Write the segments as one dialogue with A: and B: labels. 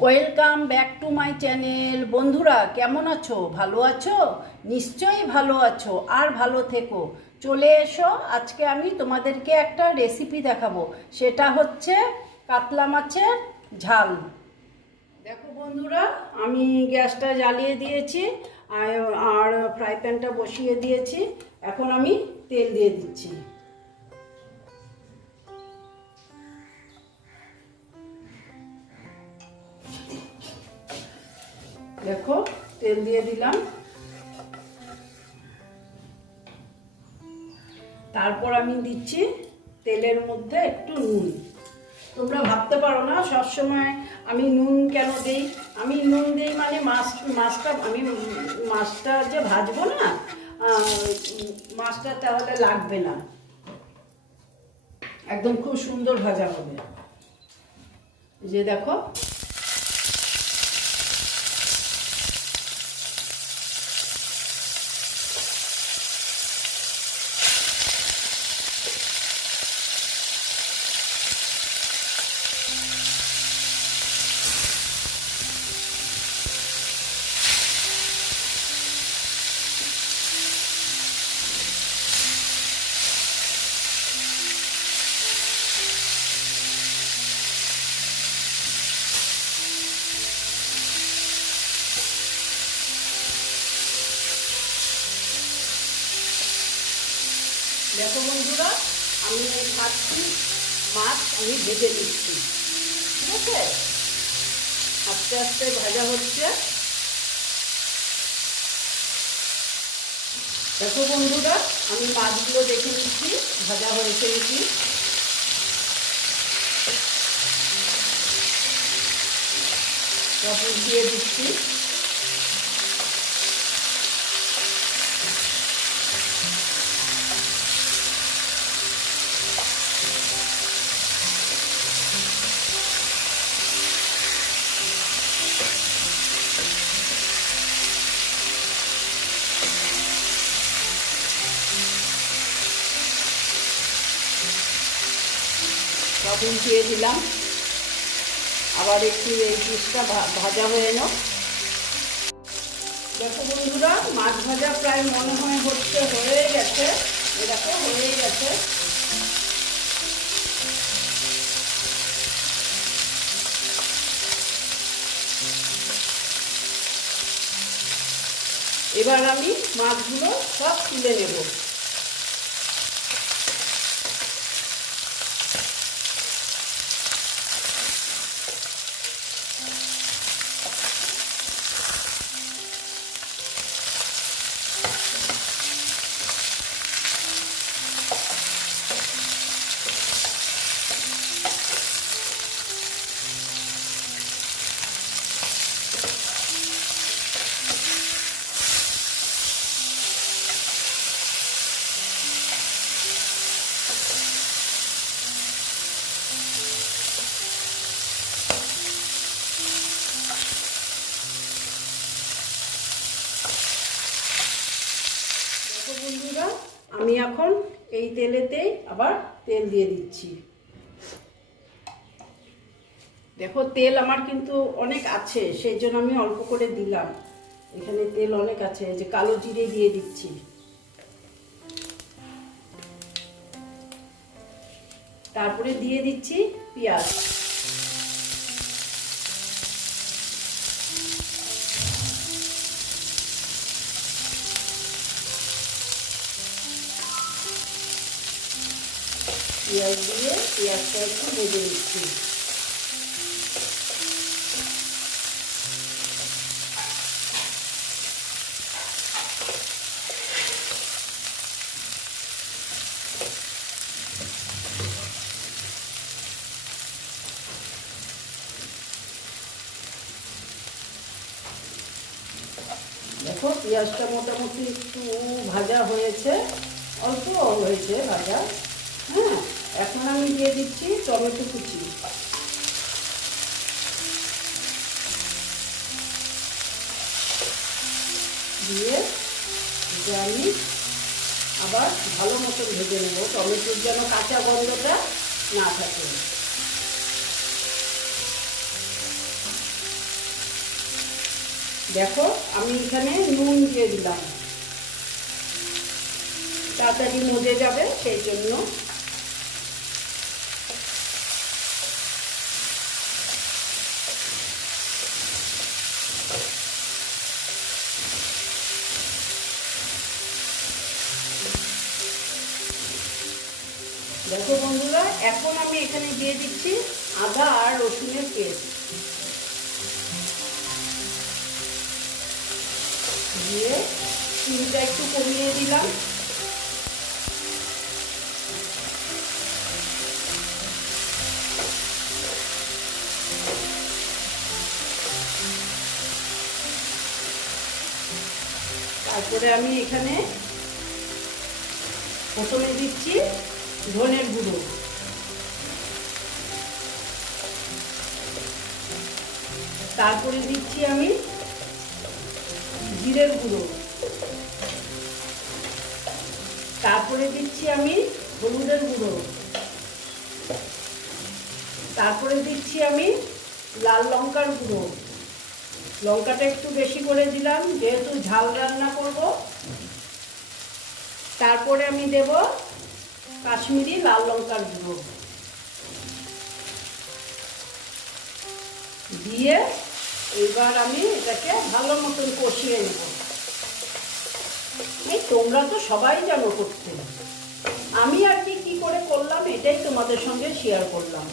A: Welcome back to my channel বন্ধুরা, কেমন আছো? ভালো আছো? নিশ্চয়ই ভালো আছো, আর ভালো থেকো। চলে এসো, আজকে আমি তোমাদেরকে একটা রেসিপি দেখাবো। সেটা হচ্ছে কাতলা মাছের ঝাল। দেখো বন্ধুরা, আমি গ্যাসটা জ্বালিয়ে দিয়েছি, আর- ফ্রাই প্যানটা বসিয়ে দিয়েছি। এখন আমি তেল দিয়ে দিচ্ছি। দেখো, তেল দিয়ে দিলাম। তারপর আমি দিচ্ছি তেলের মধ্যে একটু নুন। তোমরা ভাবতে পারো না, সবসময় আমি নুন কেন দিই? আমি নুন দিই মানে মাছ মাছটা আমি মাছটা যে ভাজবো না মাছটা তাহলে লাগবে না। একদম খুব সুন্দর ভাজা হবে। যে দেখো দেখো বন্ধুরা, আমি এই মাছ আমি ভেজে নিচ্ছি। ঠিক আছে? আস্তে আস্তে ভাজা হচ্ছে। দেখো বন্ধুরা, আমি মাছগুলো দেখে নিচ্ছি, ভাজা হয়েছে নাকি? দিয়ে দিচ্ছি। সব উল্টিয়ে দিলাম। আবার একটু এই পিসটা ভাজা হয়ে এলো দেখো বন্ধুরা, মাছ ভাজা প্রায় মনে হয় হচ্ছে হয়ে গেছে। দেখো হয়েই গেছে। এবার আমি মাছগুলো সব তুলে নেব। আমি এখন এই তেলেতেই আবার তেল দিয়ে দিচ্ছি। দেখো, তেল আমার কিন্তু অনেক আছে, সেই জন্য আমি অল্প করে দিলাম। এখানে তেল অনেক আছে যে কালো জিরে দিয়ে দিচ্ছি। তারপরে দিয়ে দিচ্ছি পেঁয়াজ। পেঁয়াজ দিয়ে পেঁয়াজটা একটু ভেজে নিচ্ছি। দেখো, পেঁয়াজটা মোটামুটি একটু ভাজা হয়েছে অল্প হয়েছে ভাজা। হ্যাঁ এখন আমি দিয়ে দিচ্ছি টমেটো কুচি। দিয়ে আমি আবার ভালো মতন ভেজে নেব। টমেটোর যেন কাঁচা গন্ধটা না থাকে। দেখো, আমি এখানে নুন দিয়ে দিলাম। তাড়াতাড়ি মজে যাবে, সেই জন্য। দেখো বন্ধুরা, এখন আমি এখানে দিয়ে দিচ্ছি আদা আর রসুনের পেস্ট। দিয়ে চিনিটা একটু কমিয়ে দিলাম। তারপরে আমি এখানে প্রথমে দিচ্ছি ধনের গুঁড়ো। তারপরে দিচ্ছি আমি জিরের গুঁড়ো। তারপরে দিচ্ছি আমি হলুদের গুঁড়ো। তারপরে দিচ্ছি আমি লাল লঙ্কার গুঁড়ো। লঙ্কাটা একটু বেশি করে দিলাম, যেহেতু ঝাল রান্না করব। তারপরে আমি দেব কাশ্মীরি লাল লঙ্কার গুঁড়ো। দিয়ে এবার আমি এটাকে ভালো মতন কষিয়ে নেব। এই তোমরা তো সবাই জানো করতে। আমি আর কি কি করে করলাম এটাই তোমাদের সঙ্গে শেয়ার করলাম।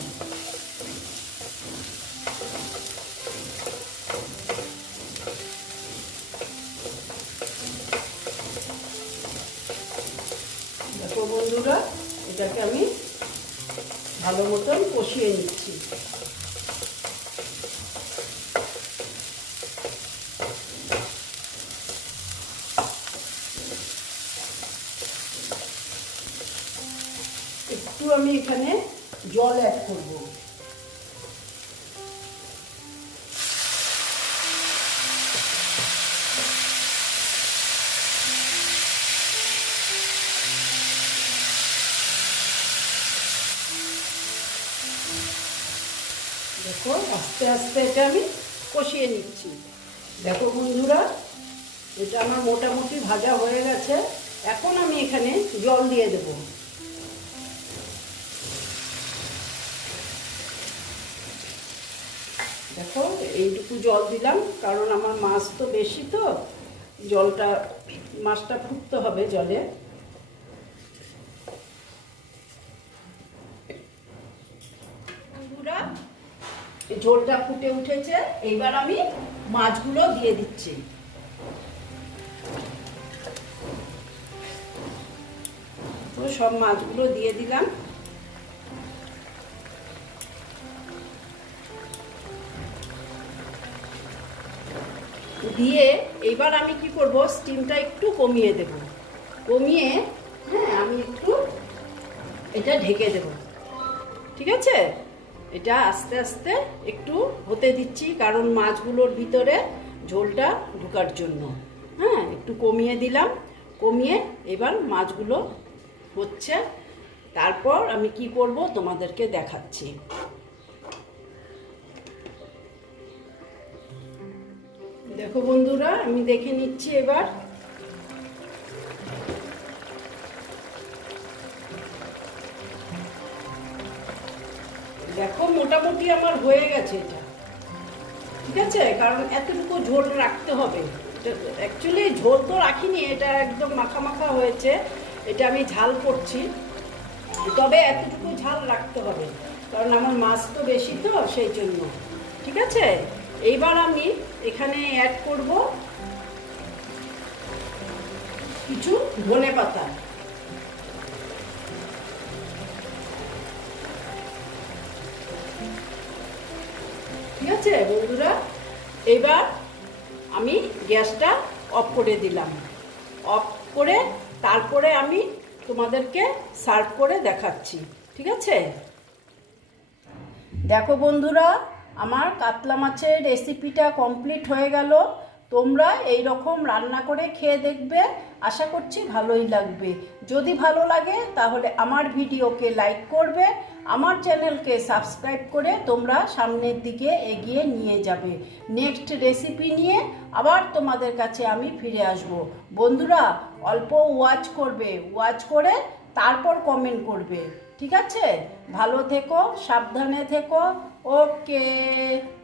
A: দেখো বন্ধুরা, এটাকে আমি ভালো মতন কষিয়ে নিচ্ছি একটু আমি এখানে জল অ্যাড করব। দেখো, আস্তে আস্তে এটা আমি কষিয়ে নিচ্ছি। দেখো বন্ধুরা, এটা আমার মোটামুটি ভাজা হয়ে গেছে। এখন আমি এখানে জল দিয়ে দেবো। দেখো, এইটুকু জল দিলাম, কারণ আমার মাছ তো বেশি তো, জলটা, মাছটা ফুটতে হবে জলে। ঝোলটা ফুটে উঠেছে, এইবার আমি মাছগুলো দিয়ে দিচ্ছি। তো সব মাছগুলো দিয়ে দিলাম। দিয়ে এবার আমি কি করব? স্টিমটা একটু কমিয়ে দেব। কমিয়ে হ্যাঁ আমি একটু এটা ঢেকে দেব। ঠিক আছে? এটা আস্তে আস্তে একটু হতে দিচ্ছি, কারণ মাছগুলোর ভিতরে ঝোলটা ঢুকার জন্য। হ্যাঁ একটু কমিয়ে দিলাম। কমিয়ে এবার মাছগুলো হচ্ছে। তারপর আমি কি করব? তোমাদেরকে দেখাচ্ছি। দেখো বন্ধুরা, আমি দেখে নিচ্ছি এবার। দেখো মোটামুটি আমার হয়ে গেছে এটা। ঠিক আছে? কারণ এতটুকু ঝোল রাখতে হবে। অ্যাকচুয়ালি ঝোল তো রাখিনি, এটা একদম মাখা মাখা হয়েছে। এটা আমি ঝাল করছি। তবে এতটুকু ঝাল রাখতে হবে। কারণ আমার মাছ তো বেশি তো, সেই জন্য। ঠিক আছে? এইবার আমি এখানে অ্যাড করব কিছু ধনে পাতা। ঠিক আছে, বন্ধুরা? এবার আমি গ্যাসটা অফ করে দিলাম। অফ করে তারপরে আমি তোমাদেরকে সার্ভ করে দেখাচ্ছি। ঠিক আছে? দেখো, বন্ধুরা আমার কাতলা মাছের রেসিপিটা কমপ্লিট হয়ে গেল। তোমরা এই রকম রান্না করে খেয়ে দেখবে। আশা করছি ভালোই লাগবে। যদি ভালো লাগে, তাহলে আমার ভিডিওকে লাইক করবে। আমার চ্যানেলকে সাবস্ক্রাইব করে তোমরা সামনের দিকে এগিয়ে নিয়ে যাবে। নেক্সট রেসিপি নিয়ে আবার তোমাদের কাছে আমি ফিরে আসব। বন্ধুরা, অল্প ওয়াচ করবে। ওয়াচ করে তারপর কমেন্ট করবে। ঠিক আছে? ভালো থেকো, সাবধানে থেকো। okay.